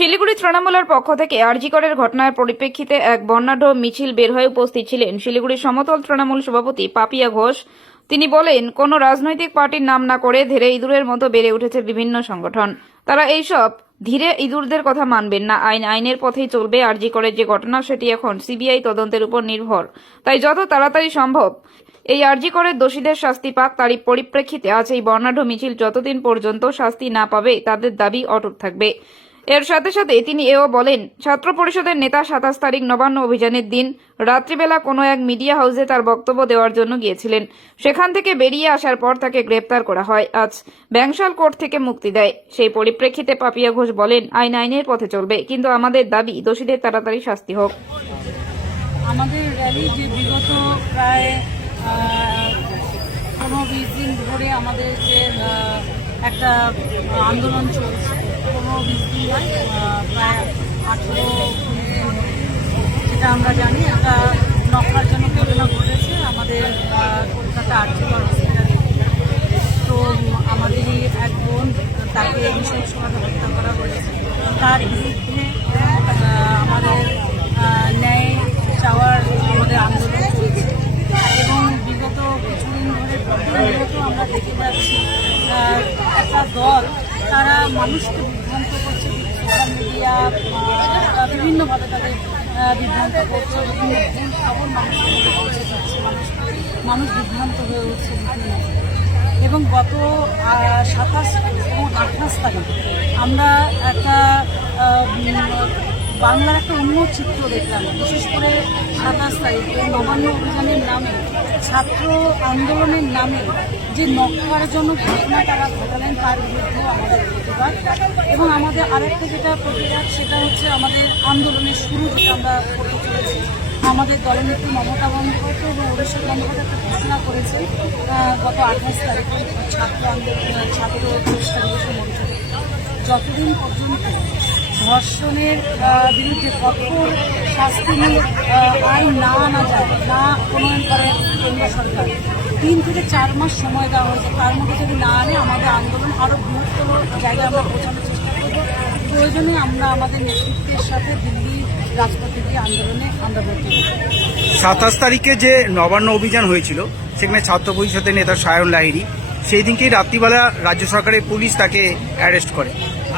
শিলিগুড়ি তৃণমূলের পক্ষ থেকে আরজিকরের ঘটনার পরিপ্রেক্ষিতে এক বর্ণাঢ্য মিছিল বের হয়ে উপস্থিত ছিলেন শিলিগুড়ি সমতল তৃণমূল সভাপতি পাপিয়া ঘোষ। তিনি বলেন, কোনো রাজনৈতিক পার্টির নাম না করে ধীরে ইঁদুরের মতো বেড়ে উঠেছে বিভিন্ন সংগঠন। তারা এইসব ধীরে ইঁদুরদের কথা মানবেন না। আইন, আইনের পথেই চলবে আরজি করে যে ঘটনা, সেটি এখন সিবিআই তদন্তের উপর নির্ভর। তাই যত তাড়াতাড়ি সম্ভব এই আরজি করে দোষীদের শাস্তি পাক। তারই পরিপ্রেক্ষিতে আজ এই বর্ণাঢ্য মিছিল যতদিন পর্যন্ত শাস্তি না পাবে, তাদের দাবি অটুট থাকবে। এর সাথে সাথে তিনি এও বলেন, ছাত্র পরিষদের নেতা সাতাশ তারিখ নবান্ন অভিযানের দিন রাত্রিবেলা কোনো এক মিডিয়া হাউসে তার বক্তব্য দেওয়ার জন্য গিয়েছিলেন। সেখান থেকে বেরিয়ে আসার পর তাকে গ্রেপ্তার করা হয়। আজ ব্যাংশাল কোর্ট থেকে মুক্তি দেয়। সেই পরিপ্রেক্ষিতে পাপিয়া ঘোষ বলেন, আইন আইনের পথে চলবে, কিন্তু আমাদের দাবি, দোষীদের তাড়াতাড়ি শাস্তি হোক। আমাদের র্যালি যে বিগত প্রায় দিন ধরে আমাদের যে একটা আন্দোলন চলছে ধরে। যেটা আমরা জানি। একটা নকলাজনক ঘটনা ঘটেছে। আমাদের কলকাতা আর্থিক হসপিটালে তো আমাদেরই এক বোন তাকে নৃশংসভাবে হত্যা করা হয়েছে। তার বিরুদ্ধে আমাদের ন্যায় চাওয়ার আমাদের আন্দোলন চলছে। এবং বিগত কিছুদিন ধরে প্রতিনিয়ত আমরা দেখে যাচ্ছি আহ, একটা দল তারা মানুষকে বিভ্রান্ত করছে, সোশ্যাল মিডিয়া বিভিন্নভাবে তাদের বিভ্রান্ত করছে, বিভিন্ন ভুল খবর মানুষের যাচ্ছে মানুষ বিভ্রান্ত হয়ে উঠছে এবং গত সাতাশ এবং আঠাশ তারিখ আমরা একটা বাংলার একটা অন্য চিত্র দেখলাম, বিশেষ করে সাতাশ তারিখ এই নবান্ন অভিযানের নামে, ছাত্র আন্দোলনের নামে যে নক্কারজনক ঘটনা তারা ঘটালেন তার বিরুদ্ধেও আমাদের প্রতিবাদ। এবং আমাদের আরেকটা যেটা প্রতিবাদ, সেটা হচ্ছে আমাদের আন্দোলনের শুরু যেটা আমরা করতে চলেছি। আমাদের দলনেত্রী মমতা বন্দ্যোপাধ্যায় এবং অভিষেক বন্দ্যোপাধ্যায় একটা ঘোষণা করেছে গত আঠাশ তারিখে, ছাত্র আন্দোলন, ছাত্র মধ্যে যতদিন পর্যন্ত ধর্ষণের বিরুদ্ধে কঠোর শাস্তিমূলক আহ, আইন না আনা যায় না প্রণয়ন করে কেন্দ্র সরকার। তিন থেকে চার মাস সময় দেওয়া হয়েছে। তার মধ্যে যদি না আনে আমাদের আন্দোলন আরও বৃহত্তর জায়গায় আমরা পৌঁছানোর চেষ্টা করব। প্রয়োজনে আমরা আমাদের নেতৃত্বের সাথে দিল্লি রাজপথে আন্দোলনে আমরা সাতাশ তারিখে যে নবান্ন অভিযান হয়েছিল সেখানে ছাত্র পরিষদের নেতা সায়ন লাহিড়ী সেই দিনকেই রাত্রিবেলা রাজ্য সরকারের পুলিশ তাকে অ্যারেস্ট করে।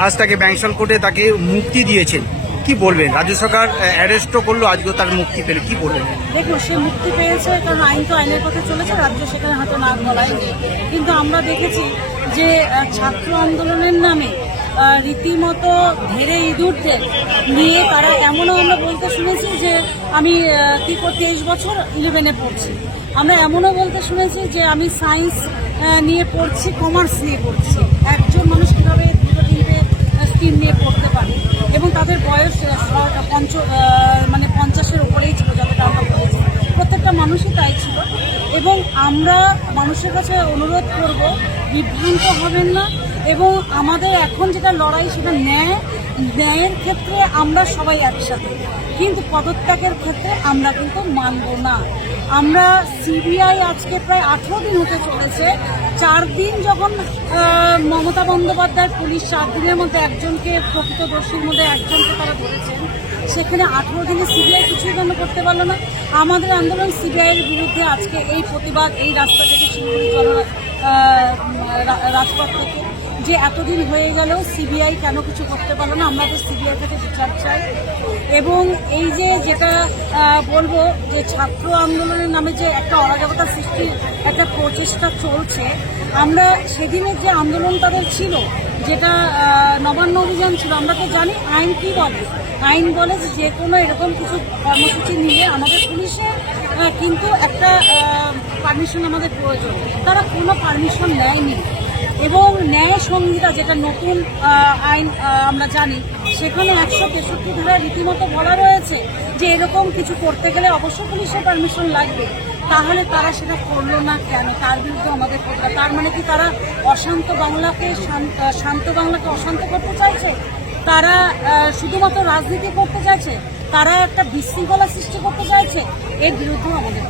আজ তাকে ব্যাংশাল কোর্টে তাকে মুক্তি দিয়েছেন। কি বলবেন? রাজ্য সরকার অ্যারেস্টও করল, আজকেও তার মুক্তি পেল। কি বলবেন? দেখুন, সে মুক্তি পেয়েছে, কারণ আইন তো আইনের পথে চলেছে, রাজ্য সেখানে হয়তো নাক গলায়নি কিন্তু আমরা দেখেছি যে ছাত্র আন্দোলনের নামে রীতিমতো ধেরে ইঁদুরদের নিয়ে তারা এমনও আমরা বলতে শুনেছি যে, আমি কি করে, তেইশ বছর ইলেভেনে পড়ছি। আমরা এমনও বলতে শুনেছি যে, আমি সায়েন্স নিয়ে পড়ছি কমার্স নিয়ে পড়ছি। একজন মানুষ কীভাবে দুটো তিনটে স্কিম নিয়ে পড়তে পারে এবং তাদের বয়স পঞ্চ মানে পঞ্চাশের উপরেই ছিল যতটা আমরা বলেছি। প্রত্যেকটা মানুষই তাই ছিল। এবং আমরা মানুষের কাছে অনুরোধ করব, বিভ্রান্ত হবেন না। এবং আমাদের এখন যেটা লড়াই সেটা ন্যায় ন্যায়ের ক্ষেত্রে আমরা সবাই একসাথে কিন্তু পদত্যাগের ক্ষেত্রে আমরা কিন্তু মানব না। আমরা সিবিআই আজকে প্রায় আঠেরো দিন হতে চলেছে। চার দিন যখন মমতা বন্দ্যোপাধ্যায় পুলিশ চার দিনের মধ্যে একজনকে প্রকৃত মধ্যে একজনকে তারা ধরেছেন সেখানে আঠেরো দিনে সিবিআই কিছুই কেন করতে পারল না। আমাদের আন্দোলন সিবিআইয়ের বিরুদ্ধে আজকে এই প্রতিবাদ এই রাস্তা থেকে জন- আহ, রাজপথ থেকে। যে এতদিন হয়ে গেলেও সিবিআই কেন কিছু করতে পারল না আমরা তো সিবিআই থেকে বিচার চাই। এবং এই যে যেটা বলব যে ছাত্র আন্দোলনের নামে যে একটা অরাজকতা সৃষ্টির একটা প্রচেষ্টা চলছে আমরা সেদিনের যে আন্দোলন তাদের ছিল যেটা নবান্ন অভিযান ছিল আমরা তো জানি আইন কি বলে। আইন বলে যে কোনো এরকম কিছু কর্মসূচি নিলে আমাদের পুলিশের আহ, কিন্তু একটা পারমিশন আমাদের প্রয়োজন। তারা কোনো পারমিশন নেয়নি। এবং ন্যায় সংহিতা যেটা নতুন আইন আমরা জানি, সেখানে একশো তেষট্টি ধারা রীতিমতো বলা রয়েছে যে এরকম কিছু করতে গেলে অবশ্যই পুলিশের পারমিশন লাগবে। তাহলে তারা সেটা করল না কেন? তার বিরুদ্ধে আমাদের প্রতিবাদ তার মানে কি তারা অশান্ত বাংলাকে শান্ত বাংলাকে অশান্ত করতে চাইছে? তারা শুধুমাত্র রাজনীতি করতে চাইছে? তারা একটা বিশৃঙ্খলা সৃষ্টি করতে চাইছে? এর বিরুদ্ধেও আমাদের।